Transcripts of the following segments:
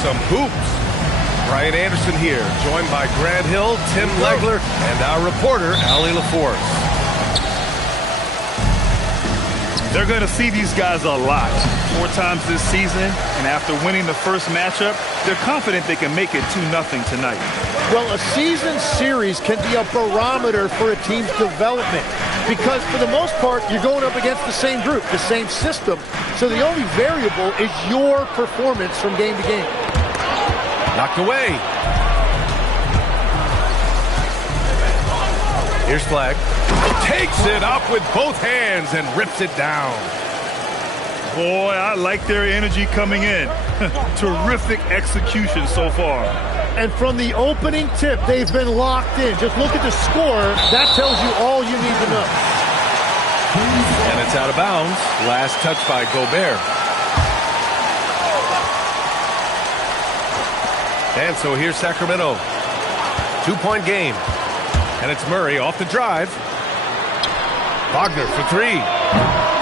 some hoops. Brian Anderson here, joined by Grant Hill, Tim Legler, and our reporter, Allie LaForce. They're going to see these guys a lot, 4 times this season, and after winning the first matchup, they're confident they can make it 2-0 tonight. Well, a season series can be a barometer for a team's development because, for the most part, you're going up against the same group, the same system, so the only variable is your performance from game to game. Knocked away. Here's Flag. Takes it up with both hands and rips it down. Boy, I like their energy coming in. Terrific execution so far. And from the opening tip, they've been locked in. Just look at the score. That tells you all you need to know. And it's out of bounds. Last touch by Gobert. And so here's Sacramento. 2-point game. And it's Murray off the drive. Wagner for 3.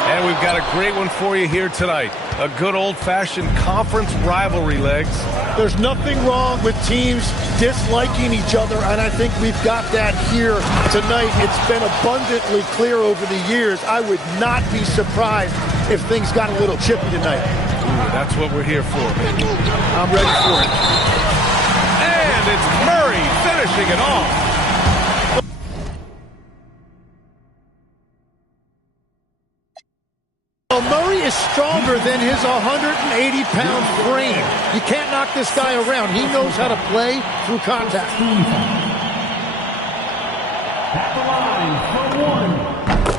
And we've got a great one for you here tonight. A good old-fashioned conference rivalry, Legs. There's nothing wrong with teams disliking each other, and I think we've got that here tonight. It's been abundantly clear over the years. I would not be surprised if things got a little chippy tonight. Ooh, that's what we're here for, baby. I'm ready for it. And it's Murray finishing it off. Murray is stronger than his 180-pound frame. You can't knock this guy around. He knows how to play through contact.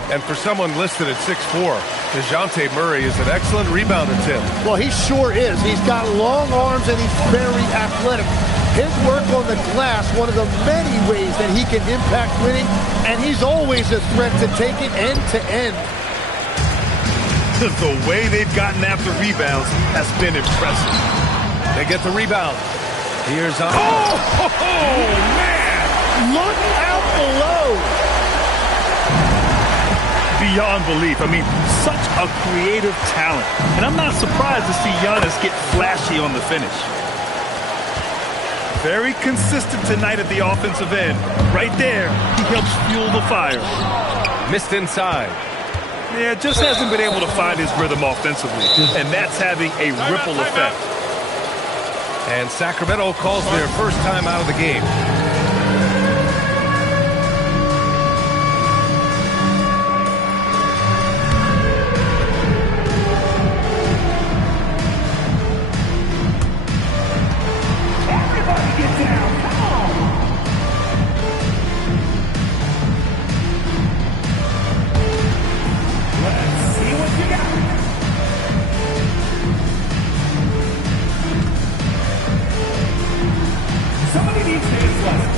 And for someone listed at 6'4", DeJounte Murray is an excellent rebounder, Tim. Well, he sure is. He's got long arms and he's very athletic. His work on the glass, one of the many ways that he can impact winning, and he's always a threat to take it end to end. The way they've gotten after rebounds has been impressive. They get the rebound. Here's on. Oh, man! Look out below. Beyond belief. I mean, such a creative talent. And I'm not surprised to see Giannis get flashy on the finish. Very consistent tonight at the offensive end. Right there, he helps fuel the fire. Missed inside. Yeah, just hasn't been able to find his rhythm offensively, and that's having a ripple effect. And Sacramento calls their first time out of the game. Everybody get down, come on! Let's see what you got. Somebody needs dance lessons.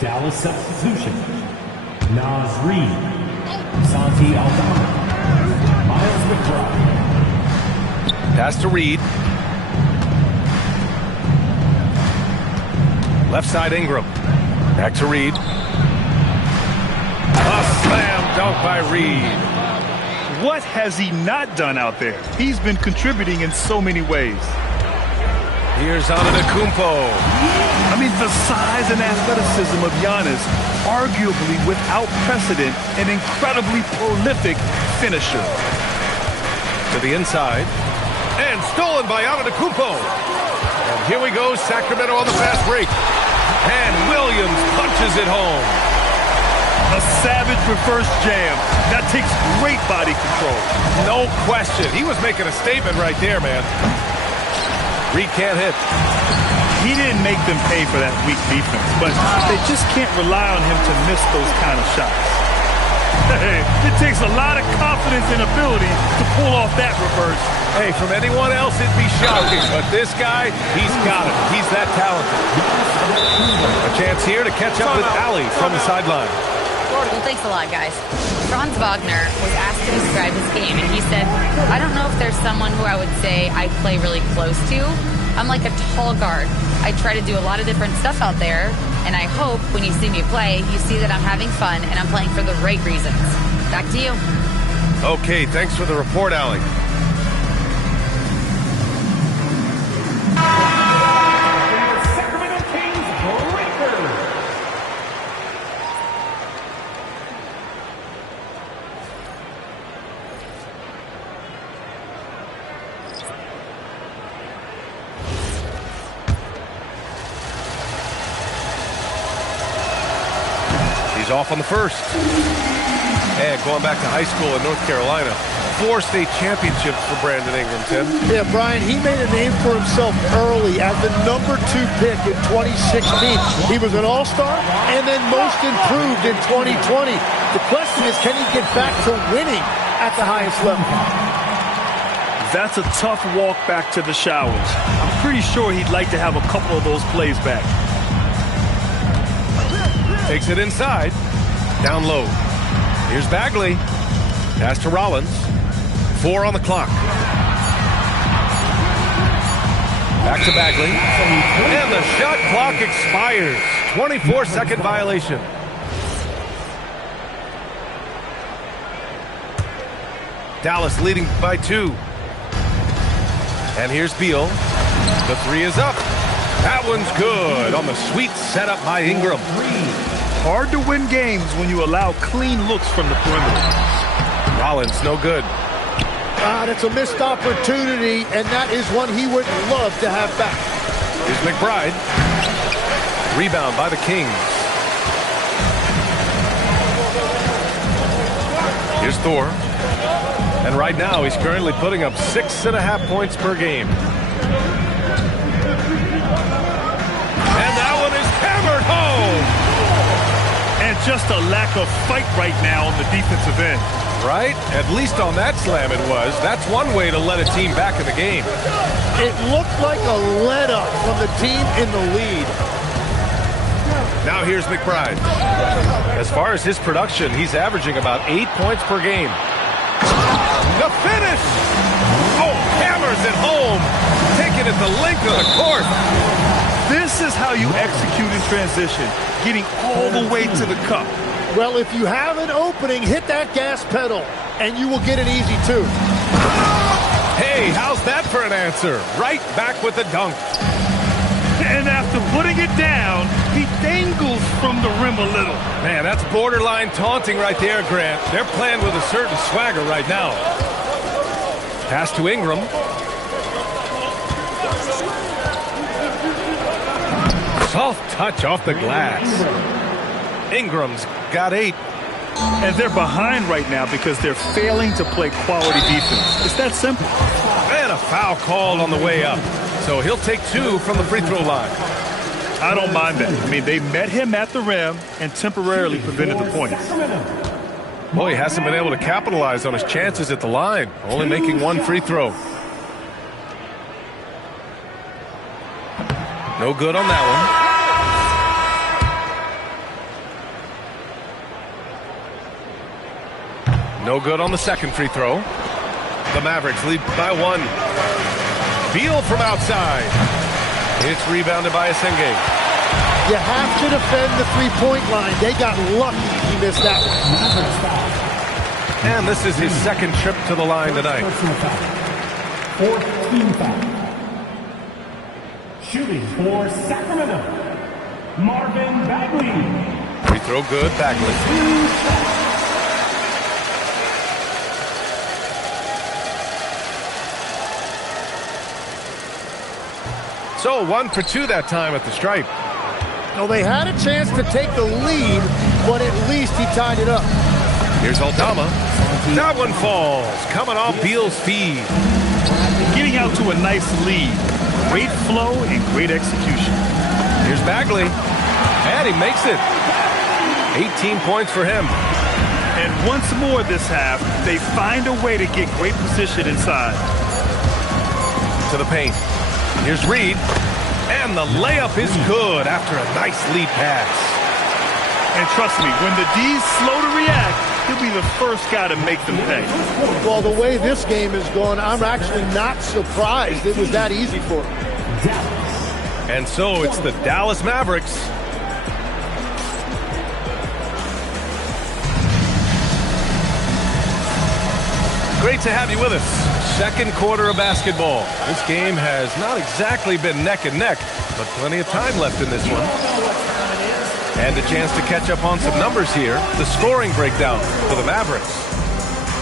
Dallas substitution. Naz Reid. Santi Aldama. Miles McBride. Pass to Reid. Left side Ingram. Back to Reid. A slam dunk by Reid. What has he not done out there? He's been contributing in so many ways. Here's Antetokounmpo. I mean, the size and athleticism of Giannis, arguably without precedent, an incredibly prolific finisher. To the inside. And stolen by Antetokounmpo. And here we go, Sacramento on the fast break. And Williams punches it home. A savage reverse jam. That takes great body control. No question. He was making a statement right there, man. Reid can't hit. He didn't make them pay for that weak defense, but they just can't rely on him to miss those kind of shots. Hey, it takes a lot of confidence and ability to pull off that reverse. Hey, from anyone else, it'd be shocking, but this guy, he's got it. He's that talented. A chance here to catch up with Allie from the sideline. Well, thanks a lot, guys. Franz Wagner was asked to describe his game, and he said, I don't know if there's someone who I would say I play really close to. I'm like a tall guard. I try to do a lot of different stuff out there, and I hope when you see me play, you see that I'm having fun and I'm playing for the right reasons. Back to you. Okay, thanks for the report, Allie. Sacramento Kings breaker. He's off on the first. And going back to high school in North Carolina, 4 state championships for Brandon Ingram, Tim. Yeah, Brian, he made a name for himself early as the #2 pick in 2016. He was an all-star and then most improved in 2020. The question is, can he get back to winning at the highest level? That's a tough walk back to the showers. I'm pretty sure he'd like to have a couple of those plays back. Takes it inside. Down low. Here's Bagley. Pass to Rollins. 4 on the clock. Back to Bagley. And the shot clock expires. 24-second violation. Dallas leading by 2. And here's Beal. The 3 is up. That one's good on the sweet setup by Ingram. Hard to win games when you allow clean looks from the perimeter. Rollins, no good. That's a missed opportunity, and that is one he would love to have back. Here's McBride. Rebound by the Kings. Here's Thor. And right now, he's currently putting up 6.5 points per game. And that one is hammered home. And just a lack of fight right now on the defensive end. Right? At least on that slam it was. That's one way to let a team back in the game. It looked like a let-up from the team in the lead. Now here's McBride. As far as his production, he's averaging about 8 points per game. The finish! Oh, hammers it home. Taking it the length of the court. This is how you execute in transition, getting all the way to the cup. Well, if you have an opening, hit that gas pedal, and you will get an easy 2. Hey, how's that for an answer? Right back with the dunk. And after putting it down, he dangles from the rim a little. Man, that's borderline taunting right there, Grant. They're playing with a certain swagger right now. Pass to Ingram. Soft touch off the glass. Ingram's got 8. And they're behind right now because they're failing to play quality defense. It's that simple. And a foul called on the way up. So he'll take 2 from the free throw line. I don't mind that. I mean, they met him at the rim and temporarily prevented the points. Well, he hasn't been able to capitalize on his chances at the line, only making 1 free throw. No good on that one. No good on the second free throw. The Mavericks lead by 1. Beal from outside. It's rebounded by Asenge. You have to defend the three-point line. They got lucky he missed that one. And this is his second trip to the line tonight. Fourth team foul. Shooting for Sacramento, Marvin Bagley. Free throw good, Bagley. So 1 for 2 that time at the stripe. Well, they had a chance to take the lead, but at least he tied it up. Here's Aldama. That one falls. Coming off Beal's feed. Getting out to a nice lead. Great flow and great execution. Here's Bagley. And he makes it. 18 points for him. And once more this half, they find a way to get great position inside. To the paint. Here's Reed. And the layup is good after a nice lead pass. And trust me, when the D's slow to react, he'll be the first guy to make them pay. Well, the way this game is going, I'm actually not surprised it was that easy for him. And so it's the Dallas Mavericks. Great to have you with us. Second quarter of basketball. This game has not exactly been neck and neck, but plenty of time left in this one. And a chance to catch up on some numbers here. The scoring breakdown for the Mavericks.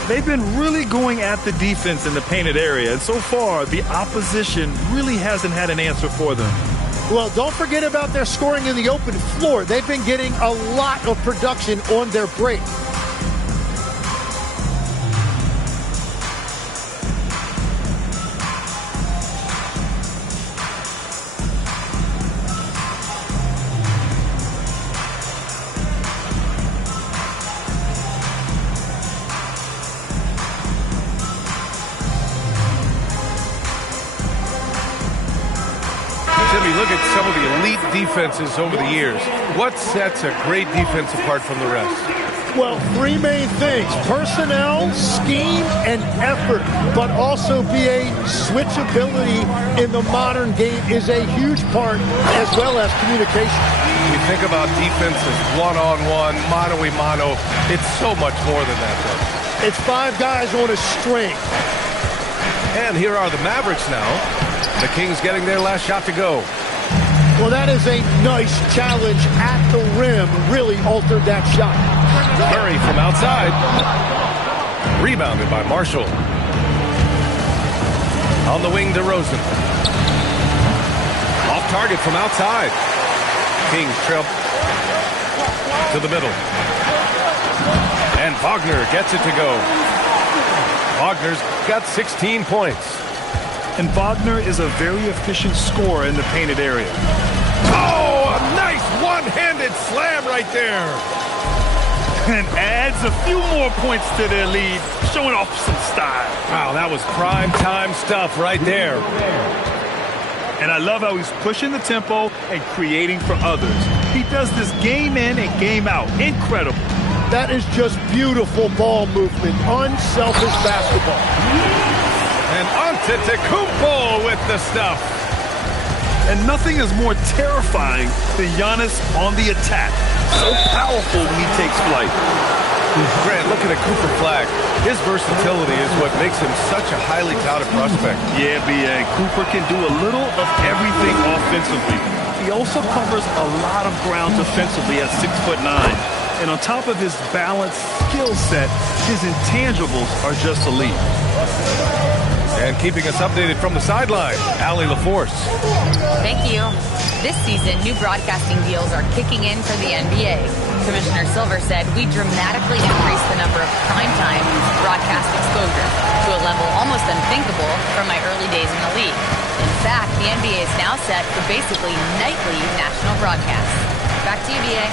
They've been really going at the defense in the painted area, and so far the opposition really hasn't had an answer for them. Well, don't forget about their scoring in the open floor. They've been getting a lot of production on their break. Timmy, look at some of the elite defenses over the years. What sets a great defense apart from the rest? Well, three main things: personnel, scheme, and effort. But also BA, switchability in the modern game is a huge part, as well as communication. We think about defense as one-on-one, mano-a-mano. It's so much more than that, though. It's five guys on a string. And here are the Mavericks now. The Kings getting their last shot to go. Well, that is a nice challenge at the rim. Really altered that shot. Murray from outside. Rebounded by Marshall. On the wing to Rosen. Off target from outside. Kings trail to the middle. And Wagner gets it to go. Wagner's got 16 points. And Wagner is a very efficient scorer in the painted area. Oh, a nice one-handed slam right there. And adds a few more points to their lead, showing off some style. Wow, that was prime time stuff right there. And I love how he's pushing the tempo and creating for others. He does this game in and game out. Incredible. That is just beautiful ball movement. Unselfish basketball. And Antetokounmpo with the stuff. And nothing is more terrifying than Giannis on the attack. So powerful when he takes flight. Grant, looking at Cooper Flag, his versatility is what makes him such a highly touted prospect. Yeah, B.A. Cooper can do a little of everything offensively. He also covers a lot of ground defensively at 6'9". And on top of his balanced skill set, his intangibles are just elite. And keeping us updated from the sideline, Allie LaForce. Thank you. This season, new broadcasting deals are kicking in for the NBA. Commissioner Silver said we dramatically increased the number of primetime broadcast exposure to a level almost unthinkable from my early days in the league. In fact, the NBA is now set for basically nightly national broadcasts. Back to you, BA.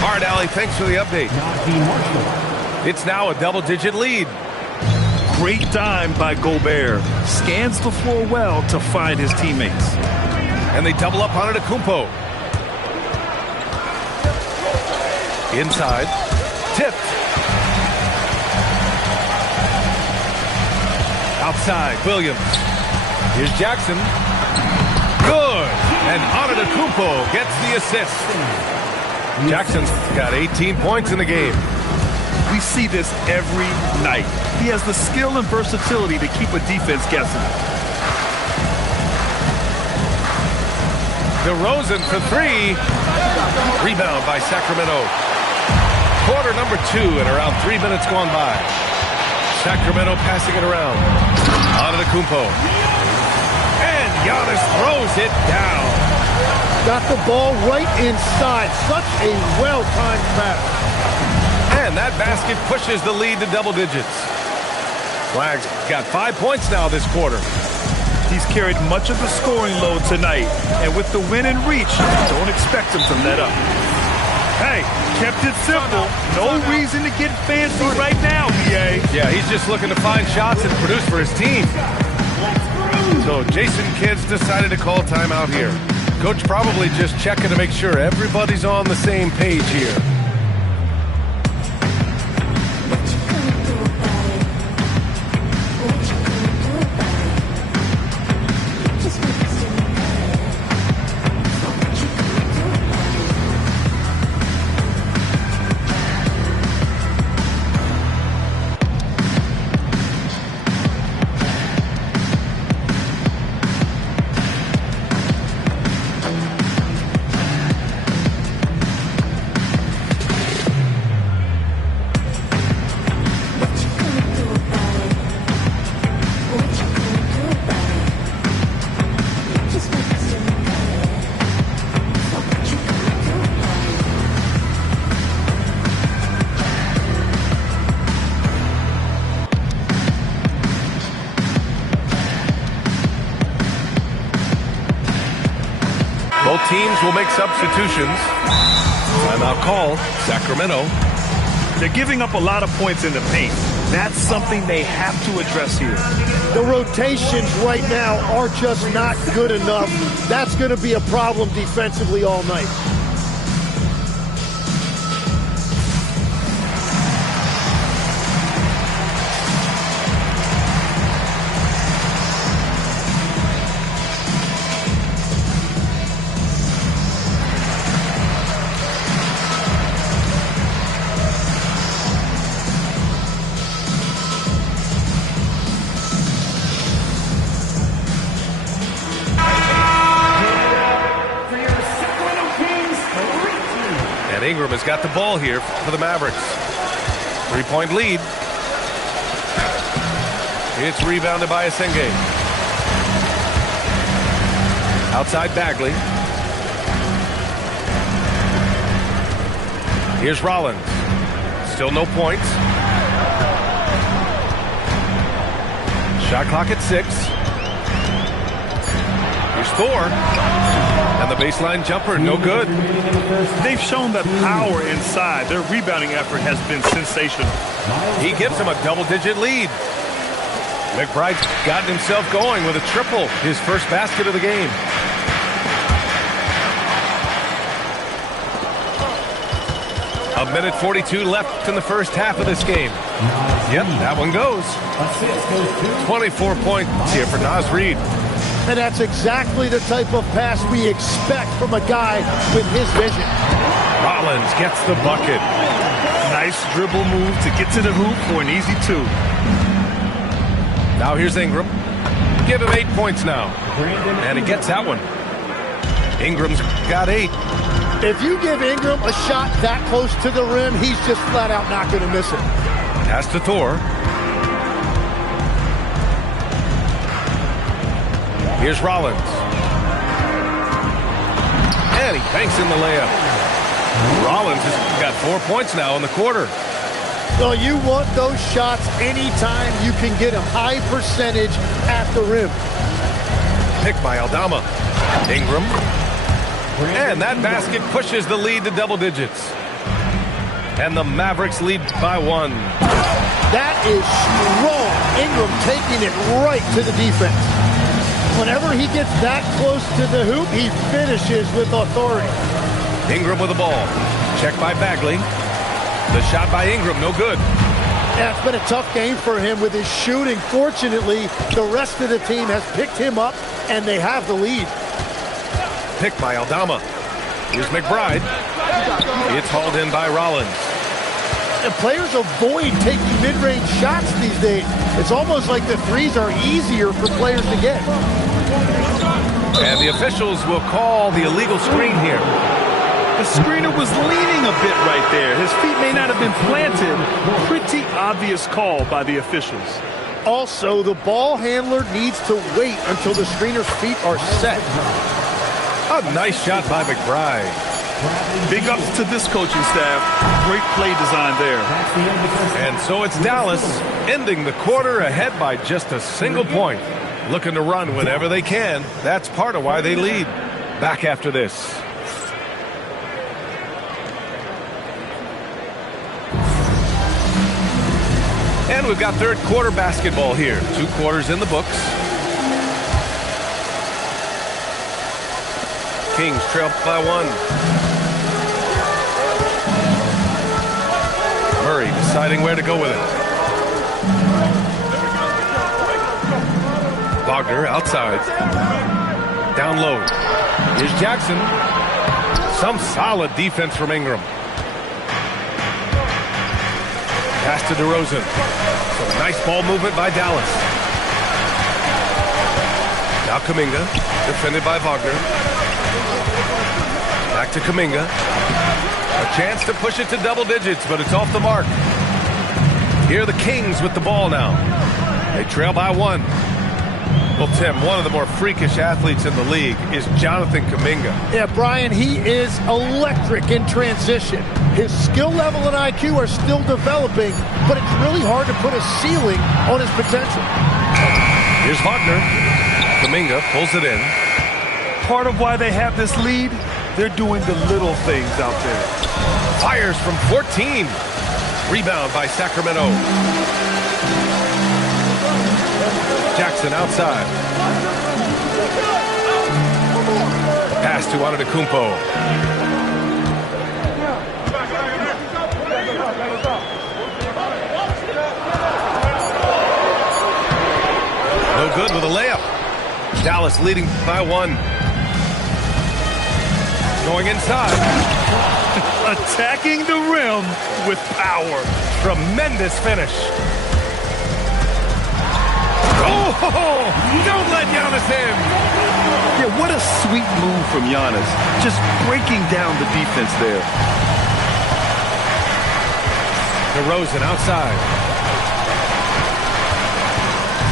All right, Allie, thanks for the update. It's now a double-digit lead. Great dime by Gobert. Scans the floor well to find his teammates. And they double up on Antetokounmpo. Inside. Tipped. Outside, Williams. Here's Jackson. Good. And Antetokounmpo gets the assist. Jackson's got 18 points in the game. We see this every night. He has the skill and versatility to keep a defense guessing. DeRozan for three. Rebound by Sacramento. Quarter number 2 and around 3 minutes gone by. Sacramento passing it around. Antetokounmpo. And Giannis throws it down. Got the ball right inside. Such a well-timed pass. And that basket pushes the lead to double digits. Flag's got 5 points now this quarter. He's carried much of the scoring load tonight. And with the win in reach, don't expect him to let up. Hey, kept it simple. No reason to get fancy right now, BA. Yeah, he's just looking to find shots and produce for his team. So Jason Kidd's decided to call timeout here. Coach probably just checking to make sure everybody's on the same page here. Both teams will make substitutions. Timeout called, Sacramento. They're giving up a lot of points in the paint. That's something they have to address here. The rotations right now are just not good enough. That's going to be a problem defensively all night. Ingram has got the ball here for the Mavericks. 3-point lead. It's rebounded by Asenge. Outside Bagley. Here's Rollins. Still no points. Shot clock at 6. Here's Thor. And the baseline jumper, no good. They've shown that power inside. Their rebounding effort has been sensational. He gives him a double-digit lead. McBride's gotten himself going with a triple, his first basket of the game. A minute 42 left in the first half of this game. Yep, that one goes. 24 points here for Naz Reid. And that's exactly the type of pass we expect from a guy with his vision. Rollins gets the bucket. Nice dribble move to get to the hoop for an easy 2. Now here's Ingram. Give him 8 points now. And he gets that one. Ingram's got 8. If you give Ingram a shot that close to the rim, he's just flat out not going to miss it. Pass to Thor. Here's Rollins. And he banks in the layup. Rollins has got 4 points now in the quarter. So you want those shots anytime you can get a high percentage at the rim. Picked by Aldama. Ingram. And that basket pushes the lead to double digits. And the Mavericks lead by 1. That is strong. Ingram taking it right to the defense. Whenever he gets that close to the hoop, he finishes with authority. Ingram with the ball. Checked by Bagley. The shot by Ingram, no good. Yeah, it's been a tough game for him with his shooting. Fortunately, the rest of the team has picked him up, and they have the lead. Picked by Aldama. Here's McBride. It's hauled in by Rollins. And players avoid taking mid-range shots these days. It's almost like the threes are easier for players to get. And the officials will call the illegal screen here. The screener was leaning a bit right there. His feet may not have been planted. Pretty obvious call by the officials. Also, the ball handler needs to wait until the screener's feet are set. A nice shot by McBride. Big ups to this coaching staff. Great play design there. And so it's Dallas ending the quarter ahead by just a single point. looking to run whenever they can. That's part of why they lead. Back after this. And we've got third quarter basketball here. 2 quarters in the books. Kings trail by 1. Murray deciding where to go with it. Wagner outside. Down low. Here's Jackson. Some solid defense from Ingram. Pass to DeRozan. Some nice ball movement by Dallas. Now Kuminga, defended by Wagner. Back to Kuminga. A chance to push it to double digits, but it's off the mark. Here are the Kings with the ball now. They trail by 1. Well, Tim, one of the more freakish athletes in the league is Jonathan Kuminga. Yeah, Brian, he is electric in transition. His skill level and IQ are still developing, but it's really hard to put a ceiling on his potential. Here's Wagner. Kuminga pulls it in. Part of why they have this lead, they're doing the little things out there. Fires from 14. Rebound by Sacramento. Jackson outside. Pass to Antetokounmpo. No good with a layup. Dallas leading by 1. Going inside. Attacking the rim with power. Tremendous finish. Oh, don't let Giannis in. Yeah, what a sweet move from Giannis. Just breaking down the defense there. DeRozan outside.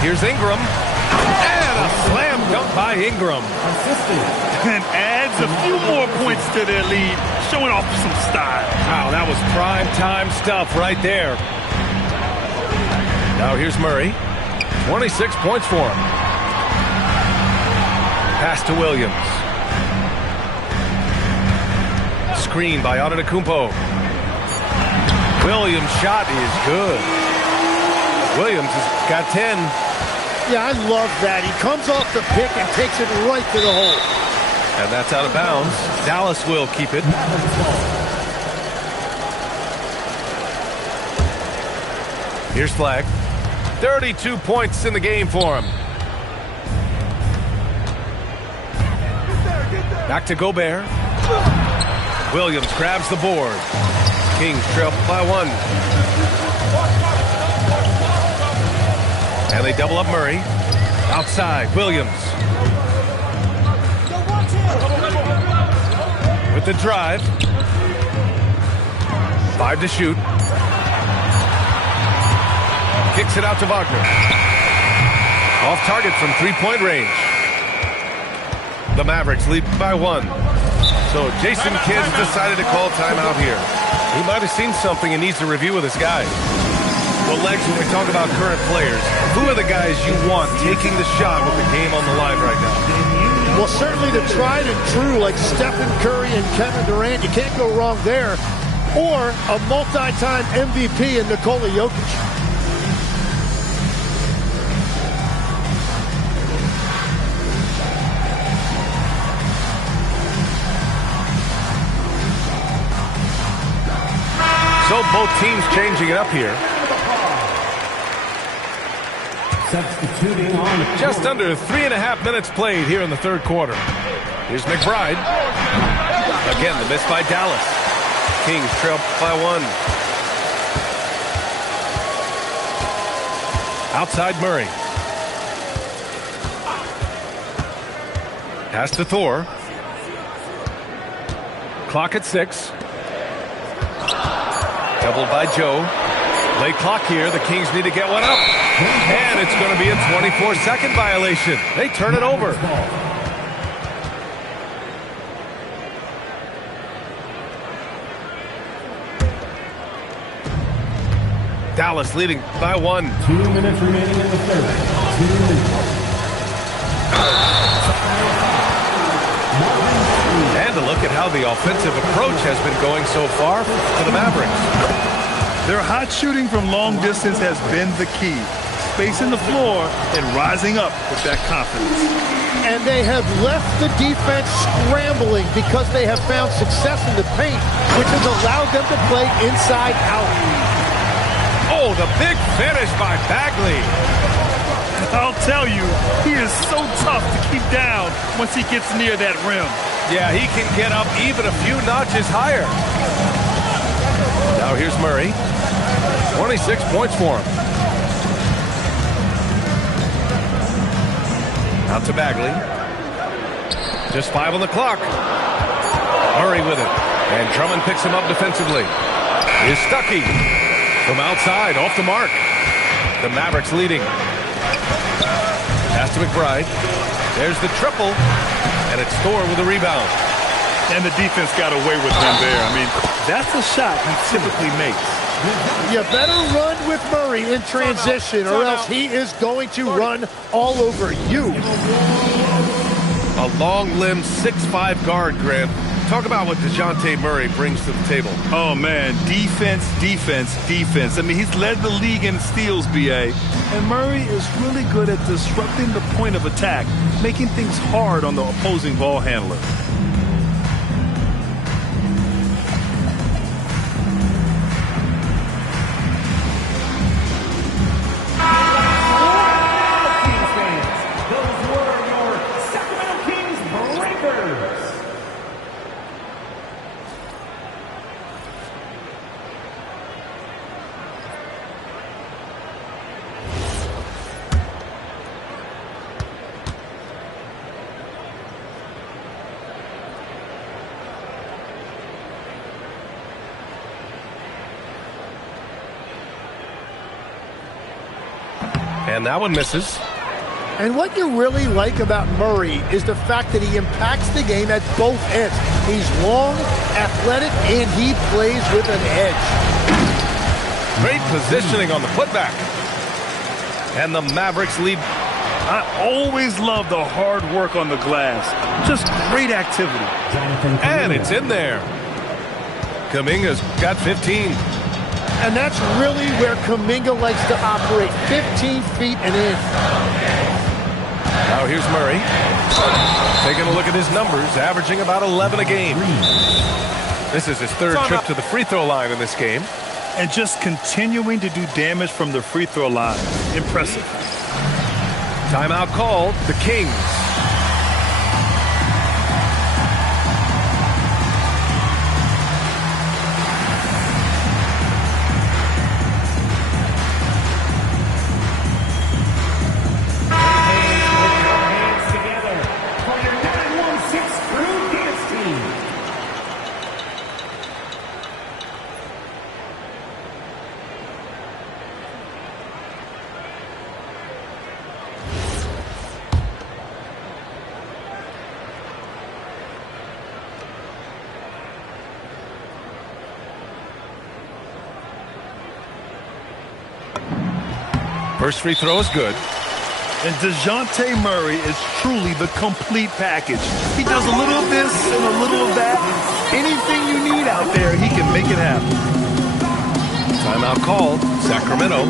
Here's Ingram. And a slam dunk by Ingram. And adds a few more points to their lead, showing off some style. Wow, that was prime time stuff right there. Now here's Murray. 26 points for him. Pass to Williams. Screen by Antetokounmpo. Williams' shot is good. Williams has got 10. Yeah, I love that. He comes off the pick and takes it right to the hole. And that's out of bounds. Dallas will keep it. Here's Flag. 32 points in the game for him. Back to Gobert. Williams grabs the board. Kings trail by 1. And they double up Murray. Outside, Williams. With the drive. 5 to shoot. Kicks it out to Wagner. Off target from 3-point range. The Mavericks lead by 1. So Jason Kidd decided to call timeout here. He might have seen something and needs to review with his guys. Well, Legs, when we talk about current players, who are the guys you want taking the shot with the game on the line right now? Well, certainly the tried and true like Stephen Curry and Kevin Durant. You can't go wrong there. Or a multi-time MVP in Nikola Jokic. So both teams changing it up here. Substituting on. Just under 3.5 minutes played here in the third quarter. Here's McBride. Again, the miss by Dallas. Kings trail by 1. Outside Murray. Pass to Thor. Clock at 6. Doubled by Joe. Late clock here. The Kings need to get one up. And it's going to be a 24-second violation. They turn it over. Dallas leading by 1. 2 minutes remaining in the third. 2 minutes. how the offensive approach has been going so far for the Mavericks. Their hot shooting from long distance has been the key. Spacing the floor and rising up with that confidence. And they have left the defense scrambling because they have found success in the paint, which has allowed them to play inside out. Oh, the big finish by Bagley. I'll tell you, he is so tough to keep down once he gets near that rim. Yeah, he can get up even a few notches higher. Now here's Murray. 26 points for him. Out to Bagley. Just 5 on the clock. Murray with it. And Drummond picks him up defensively. Here's Stuckey. From outside, off the mark. The Mavericks leading. Pass to McBride. There's the triple. And it's Thor with a rebound. And the defense got away with him there. I mean, that's a shot he typically makes. You better run with Murray in transition or else he is going to run all over you. A long-limbed 6'5" guard, Grant. Talk about what DeJounte Murray brings to the table. Oh, man, defense, defense, defense. I mean, he's led the league in steals, B.A. And Murray is really good at disrupting the point of attack, making things hard on the opposing ball handler. And that one misses. And what you really like about Murray is the fact that he impacts the game at both ends. He's long, athletic, and he plays with an edge. Great positioning on the putback. And the Mavericks lead. I always love the hard work on the glass. Just great activity. And it's in there. Kuminga's got 15. And that's really where Kuminga likes to operate, 15 feet and in. Now here's Murray. Taking a look at his numbers, averaging about 11 a game. This is his third trip to the free throw line in this game. And just continuing to do damage from the free throw line. Impressive. Timeout called, the Kings. First free throw is good. And DeJounte Murray is truly the complete package. He does a little of this and a little of that. Anything you need out there, he can make it happen. Timeout called, Sacramento.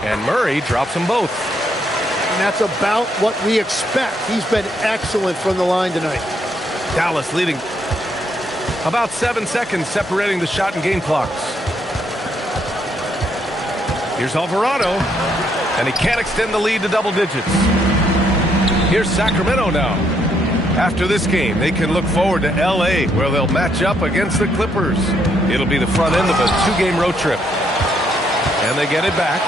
And Murray drops them both. And that's about what we expect. He's been excellent from the line tonight. Dallas leading about 7 seconds separating the shot and game clocks. Here's Alvarado, and he can't extend the lead to double digits. Here's Sacramento now. After this game, they can look forward to L.A., where they'll match up against the Clippers. It'll be the front end of a 2-game road trip. And they get it back.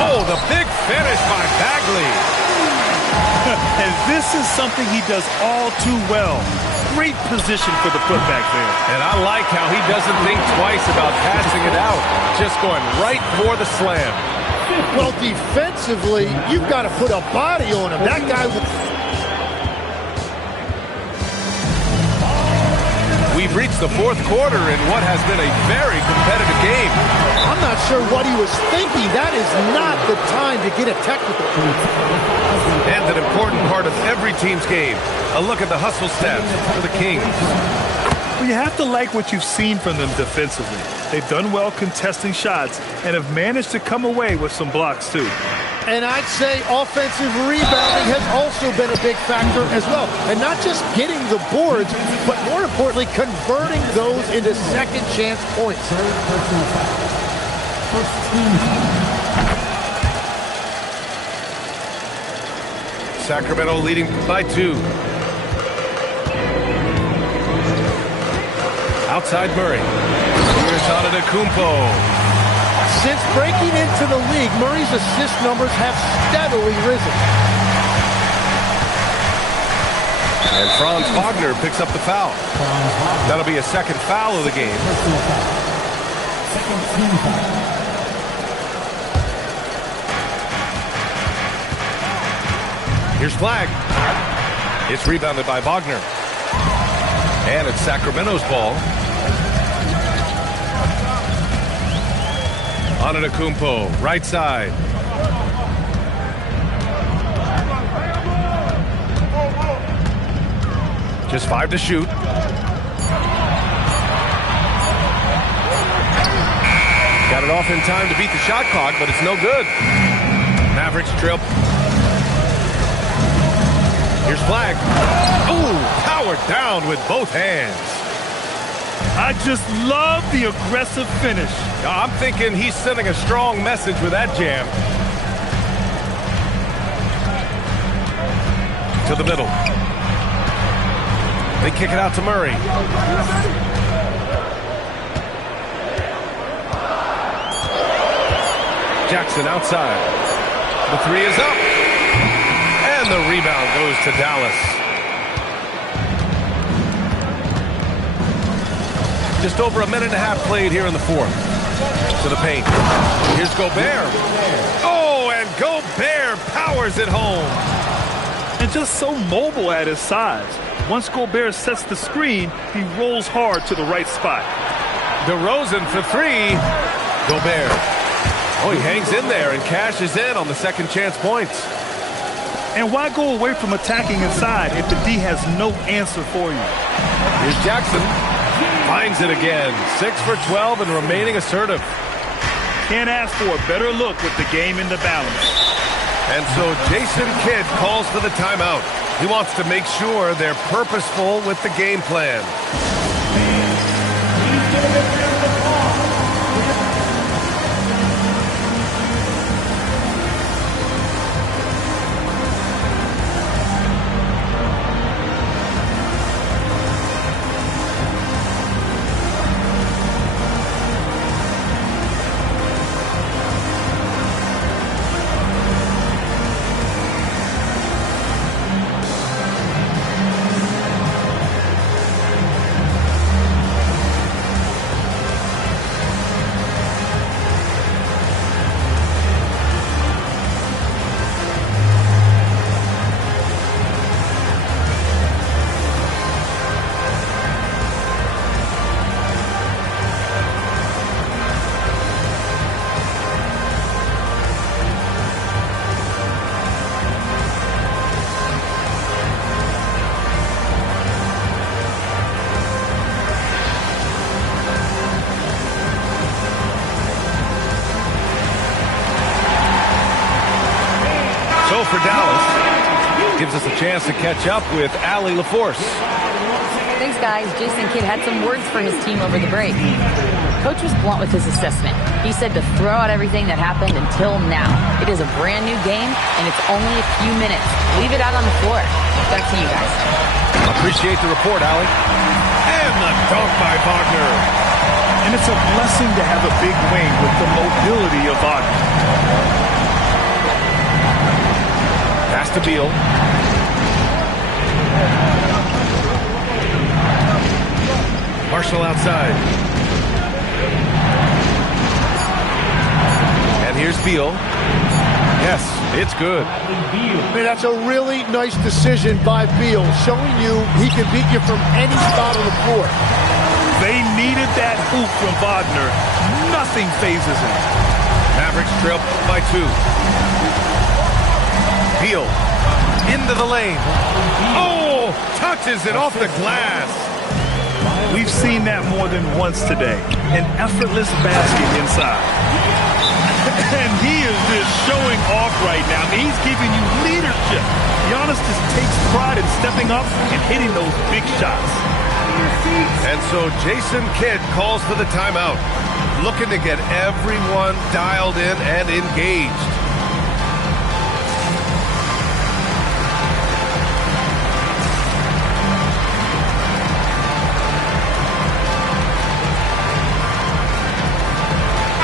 Oh, the big finish by Bagley. And this is something he does all too well. Great position for the putback there. And I like how he doesn't think twice about passing it out. Just going right for the slam. Well, defensively, you've got to put a body on him. That guy We've reached the fourth quarter in what has been a very competitive game. I'm not sure what he was thinking. That is not the time to get a technical. And an important part of every team's game. A look at the hustle stats for the Kings. Well, you have to like what you've seen from them defensively. They've done well contesting shots and have managed to come away with some blocks, too. And I'd say offensive rebounding has also been a big factor as well. And not just getting the boards, but more importantly, converting those into second chance points. Sacramento leading by 2. Outside Murray. Here's Antetokounmpo. Since breaking into the league, Murray's assist numbers have steadily risen. And Franz Wagner picks up the foul. That'll be a second foul of the game. Here's Flag. It's rebounded by Wagner. And it's Sacramento's ball. Antetokounmpo, right side. Just 5 to shoot. Got it off in time to beat the shot clock, but it's no good. Mavericks trip. Here's Flag. Ooh, powered down with both hands. I just love the aggressive finish. I'm thinking he's sending a strong message with that jam. To the middle. They kick it out to Murray. Jackson outside. The 3 is up. And the rebound goes to Dallas. Just over a minute and a half played here in the fourth. To the paint. Here's Gobert. Oh, and Gobert powers it home. And just so mobile at his size. Once Gobert sets the screen, he rolls hard to the right spot. DeRozan for 3. Gobert. Oh, he hangs in there and cashes in on the second chance points. And why go away from attacking inside if the D has no answer for you? Here's Jackson. Finds it again. 6 for 12 and remaining assertive. Can't ask for a better look with the game in the balance. And so Jason Kidd calls for the timeout. He wants to make sure they're purposeful with the game plan. For Dallas, gives us a chance to catch up with Allie LaForce. Thanks, guys. Jason Kidd had some words for his team over the break. Coach was blunt with his assessment. He said to throw out everything that happened until now. It is a brand new game, and it's only a few minutes. Leave it out on the floor. Back to you guys. Appreciate the report, Allie. And the dunk by Wagner. And it's a blessing to have a big wing with the mobility of Wagner. Pass to Beal. Marshall outside. And here's Beal. Yes, it's good. Man, that's a really nice decision by Beal, showing you he can beat you from any spot on the floor. They needed that hoop from Wagner. Nothing phases him. Mavericks trail by 2. Beal into the lane. Oh, touches it off the glass. We've seen that more than once today. An effortless basket inside. And he is just showing off right now. I mean, he's giving you leadership. Giannis just takes pride in stepping up and hitting those big shots. And so Jason Kidd calls for the timeout, looking to get everyone dialed in and engaged.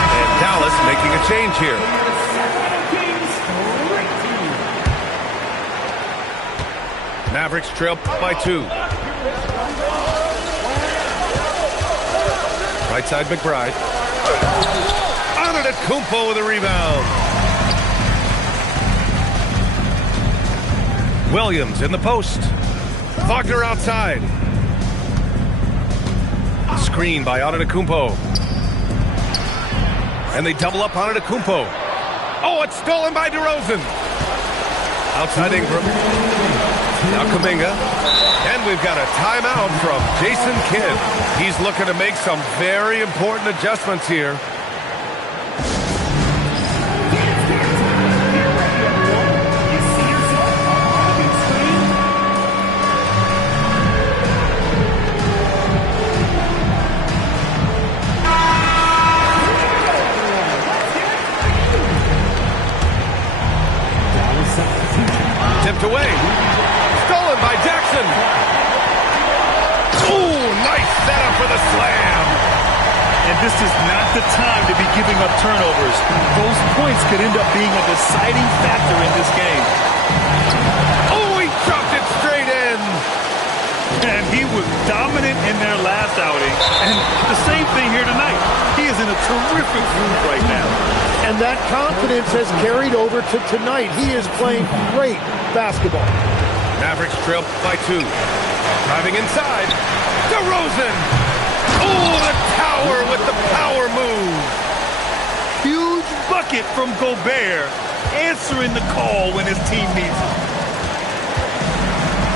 And Dallas making a change here. Mavericks trail by 2. Right side, McBride. Antetokounmpo with a rebound. Williams in the post. Wagner outside. Screen by Antetokounmpo. And they double up Antetokounmpo. Oh, it's stolen by DeRozan. Outside Ingram. Now Kuminga. And we've got a timeout from Jason Kidd. He's looking to make some very important adjustments here. Tipped away. Stolen by Jackson. Ooh, nice setup for the slam. And this is not the time to be giving up turnovers. Those points could end up being a deciding factor in this game. Oh, he dropped it straight in. And he was dominant in their last outing. And the same thing here tonight. He is in a terrific groove right now. And that confidence has carried over to tonight. He is playing great basketball. Mavericks trail by 2. Driving inside. DeRozan. Oh, the tower with the power move. Huge bucket from Gobert, answering the call when his team needs it.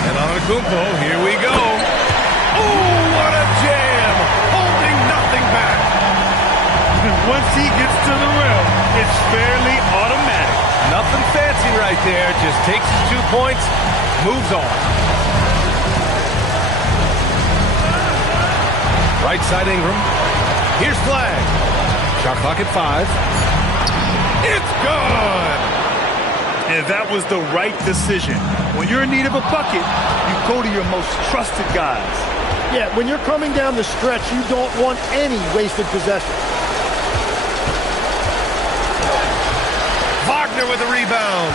And Antetokounmpo, here we go. Oh, what a jam. Holding nothing back. Once he gets to the rim, it's fairly automatic. Nothing fancy right there. Just takes his 2 points, moves on. Right side Ingram. Here's Flag. Shot clock at 5. It's good. And that was the right decision. When you're in need of a bucket, you go to your most trusted guys. Yeah, when you're coming down the stretch, you don't want any wasted possession. Wagner with the rebound.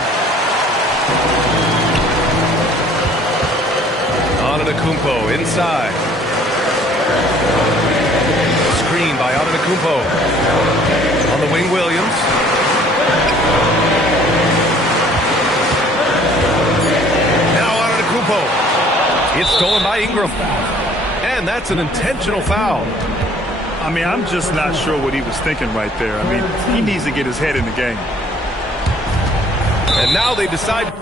Antetokounmpo inside. Screen by Antetokounmpo. On the wing, Williams. Now Antetokounmpo. It's stolen by Ingram. And that's an intentional foul. I mean, I'm just not sure what he was thinking right there. I mean, he needs to get his head in the game. And now they decide.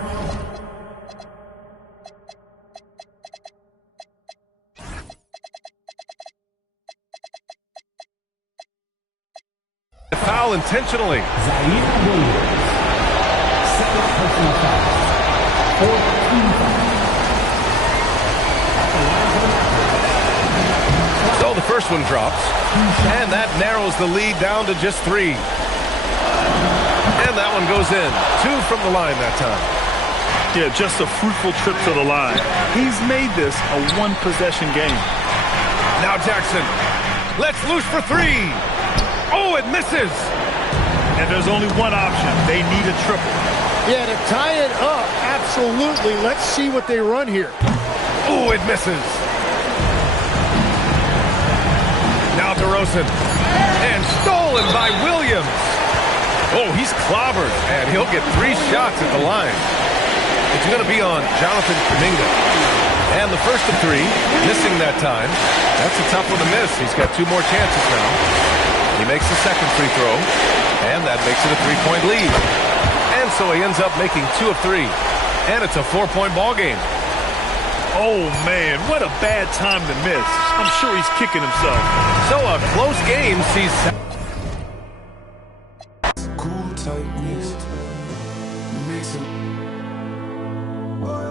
Foul intentionally. Zaire Williams. Second personal foul. 14 fouls. So the first one drops. And that narrows the lead down to just 3. And that one goes in. 2 from the line that time. Yeah, just a fruitful trip to the line. He's made this a one-possession game. Now Jackson. Let's loose for 3. Oh, it misses. And there's only one option. They need a triple. Yeah, to tie it up, absolutely. Let's see what they run here. Oh, it misses. Now DeRozan. And stolen by Williams. Oh, he's clobbered, and he'll get 3 shots at the line. It's going to be on Jonathan Kuminga. And the first of 3, missing that time. That's a tough one to miss. He's got 2 more chances now. He makes the second free throw, and that makes it a 3-point lead. And so he ends up making 2 of 3. And it's a 4-point ball game. Oh, man, what a bad time to miss. I'm sure he's kicking himself. So a close game sees... Cool tightness makes him